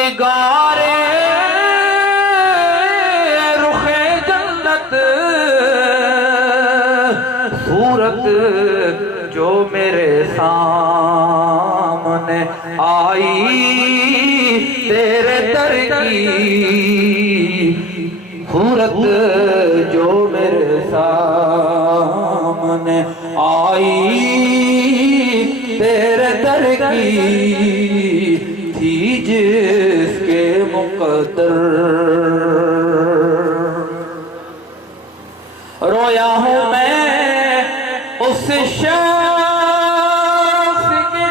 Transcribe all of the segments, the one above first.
निगारे रुखे जन्नत सूरत जो मेरे सामने आई तेरे दर की सूरत जो मेरे सामने आई तेरे दर की थी जिसके मुक़द्दर रोया हूँ मैं उस शख्स के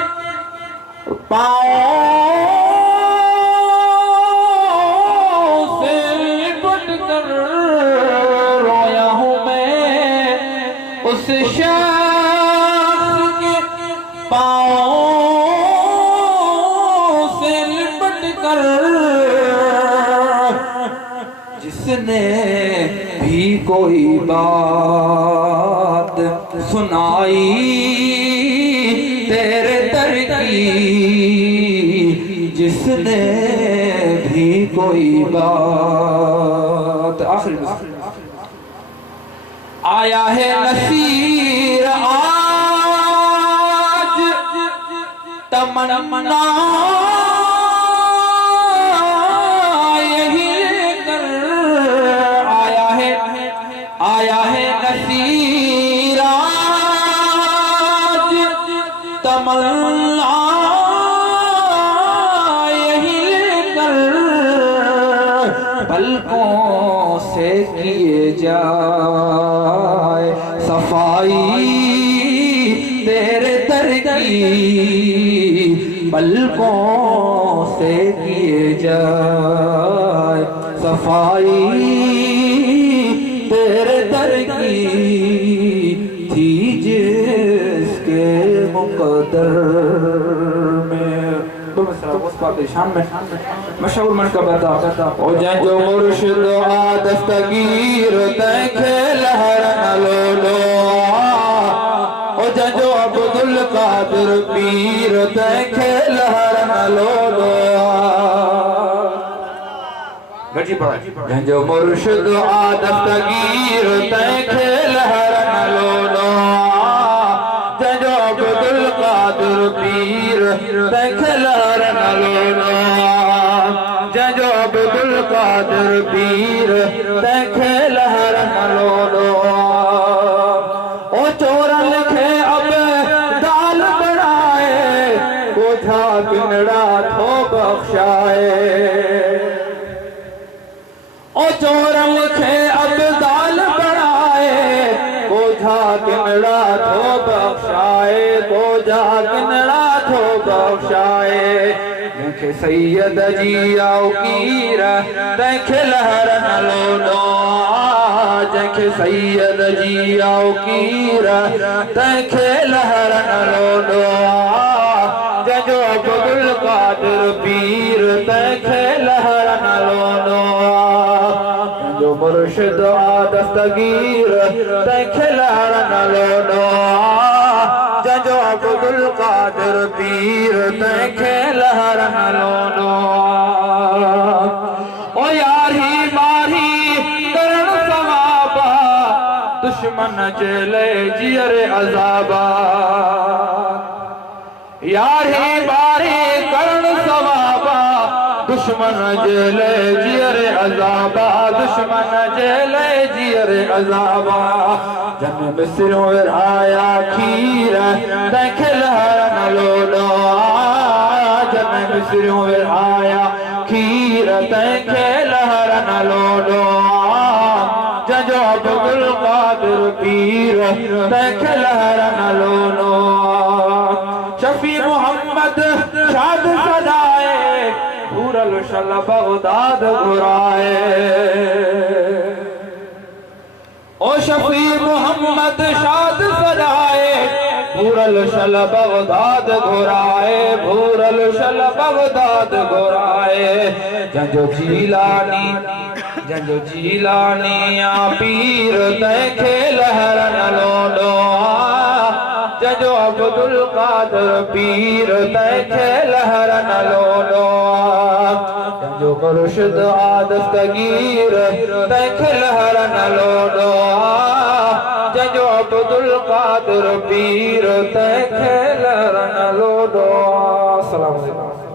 पाँव से लिपट कर रोया हूँ मैं उस शख्स के पाँव से लिपट कर जिसने भी कोई बात सुनाई तेरे दर की जिसने भी कोई बात आखिरी आया है नसीर आज तमन्ना आया है नसीर आज तमन्ना यही कर पलकों से किए जाए सफाई तेरे दर की पलकों से किए जाए सफाई तेरे दर की थी जिसके मुक़द्दर में शान में मशहूर मन का बता ओ जो मुर्शिद दस्तगीर देखे लहर न लो लो ओ जो अब्दुल कादिर पीर देखे लहर न लो लो जो मुर्शिद दस्तगीर देखे लहर न लो लो जो अब्दुल कादिर पीर देखे लहर न लो लो जो अब्दुल कादिर पीर देखे लहर न लो लो ओ चोरा लिखे अब दाल बढ़ाए कोठा पिंगड़ा थो बख्शाए ओ चोरा लिखे अब दाल बढ़ाए बोझा किनड़ा थो बख्शाए बोझा किनड़ा थो बख्शाए देखे सैयद जी आओ कीरा देखे लहर न लो लो देखे सैयद जी आओ कीरा देखे लहर न लो लो जो अब्दुल कादिर पीर देखे लहर न लो लो जो मुर्शिद दस्तगीर देखे लहर न लो लो जो अब्दुल कादिर पीर देखे लहर न लो लो ओ यारी मारी करण सवाबा दुश्मन जेले जियर अजाबा यारी मारी करण सवाबा दुश्मन जेले जियर अजाबा दुश्मन जेले जियर अजाबा जन मिस्रों आया खीर देखे लहर न लो लो जन मिस्रों आया खीर देखे लहर न लो लो जो अब्दुल कादिर पीर देखे लहर न लो लो शफी मोहम्मद शाद सदाए पूरल शल बगदाद घुराए ओ शफी मोहम्मद शाद सदाए पूरल शल बगदाद घुराए पूरल शल बगदाद घुराए जंजो जीलानी या पीर देखे लहर न लो लो जो अब्दुल कादिर पीर देखे लहर न लो लो मुर्शिद आदस्तगीर तंहिंखे लहर न लोॾो जंहिंजो अब्दुल कादिर पीर तंहिंखे लहर न लोॾो। अस्सलामु अलैकुम।